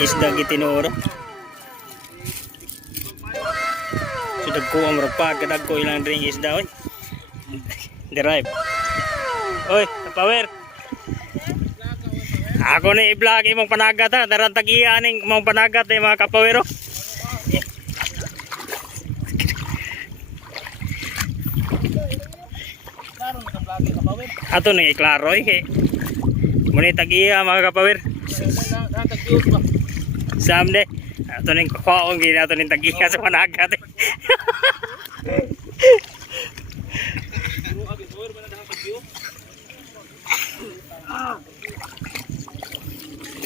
Isda gitinuro. Sudah ko ang ragpag kadag ko ilang ring isda oy. Drive. Oy, power. Ako ni i-vlog imong panagat ha. Daran tag-iya ning imong panagat eh mga kapawero. Ato ning iklaro kay muni tag-iya mga kapawir. Samde. Ato ning kuhaon gid ato ning tag-iya sa panagat.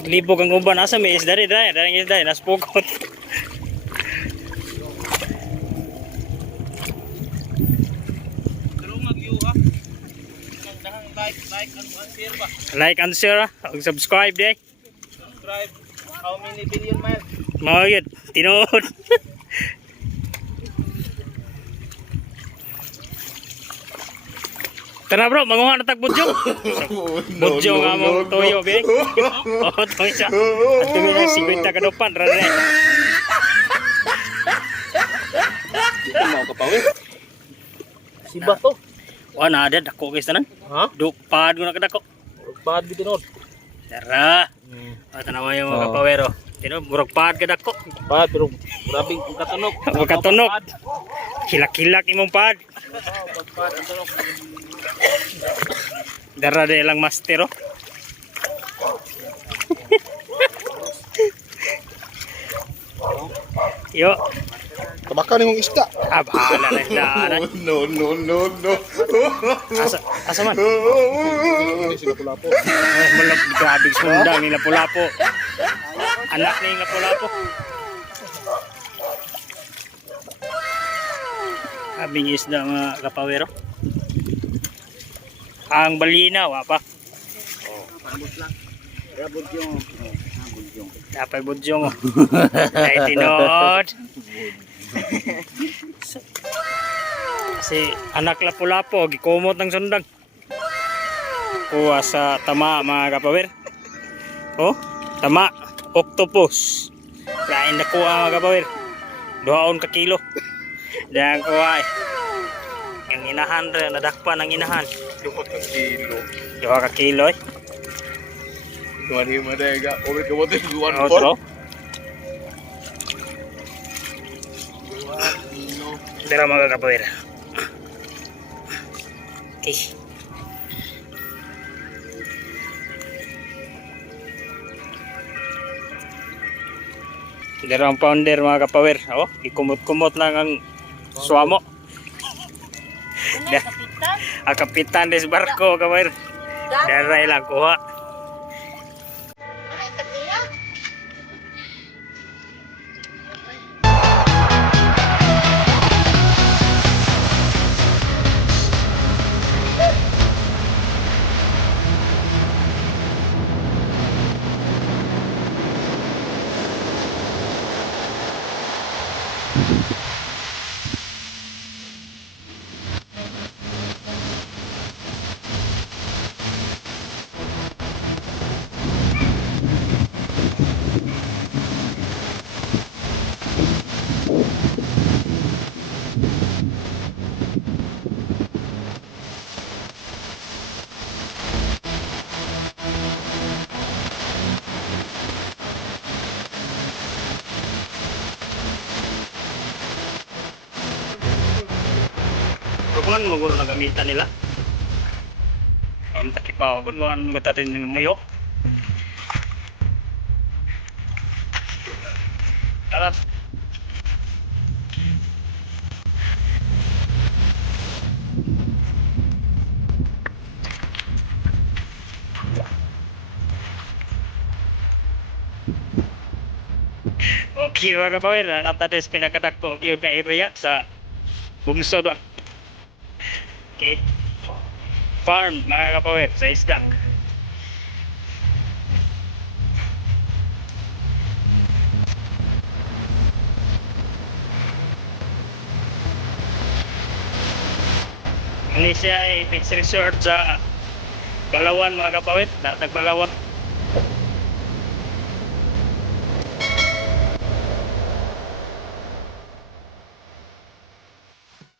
Libog ang uban asa may isda rin dahil ang isda naspukot. Like and share ug subscribe day. Subscribe. How many billion miles? Mao yun tinuod. Tara bro, manguha na tag budyong. Budyong nga mo toyo be. Oh, toyo siya. At tumi na 50 kadopan ra re. Dito mo kapawin. Siba to. Wa na ada dako guys tanan. Ha? Dupad ko na kadako. Pad bitinod. Tara. Tanawa yung mga kapawero. Tino burog pad kadako. Pad pero grabe ang katunog. Ang katunog. Kilak-kilak imong pad. Pad ang tunog. Dara de lang master oh. Yo, Kabaka ni mong isda. abala na isda. No. Asa man? Hindi sila pula-po. Malap grabe sundang ni Lapu-Lapu. Anak ni Lapu-Lapu. Abing isda mga kapawero. Ang balina wa pa. Dapat budyong. Ay tinod. Si anak Lapu-Lapu gikumot ng sundang. Kuha sa tama mga kapawer. Oh, tama octopus. Lain na kuha mga kapawer. 2 ka kilo. Dan kuha eh. Ang inahan rin, nadakpan ang inahan. 2 ka kilo. 2 ka kilo eh. Tuan ni madega. Over ka mo ito. 1 Outro. Tara mga kapawer. Okay. Dara ang pounder mga kapawer. Oh, ikumot-kumot lang ang swamo. Ang kapitan des barko kapawer. Dara ilang kuha. Kung ano mo na gamitan nila. Ang takipaw kung ano matatin ng mayo. Tara. Okay mga kapawin, natades pinakadakpo yung area sa bungsod. Okay. Farm mga kapawin sa isda. Ini siya ay beach resort sa Balawan mga kapawin. Nagbalawang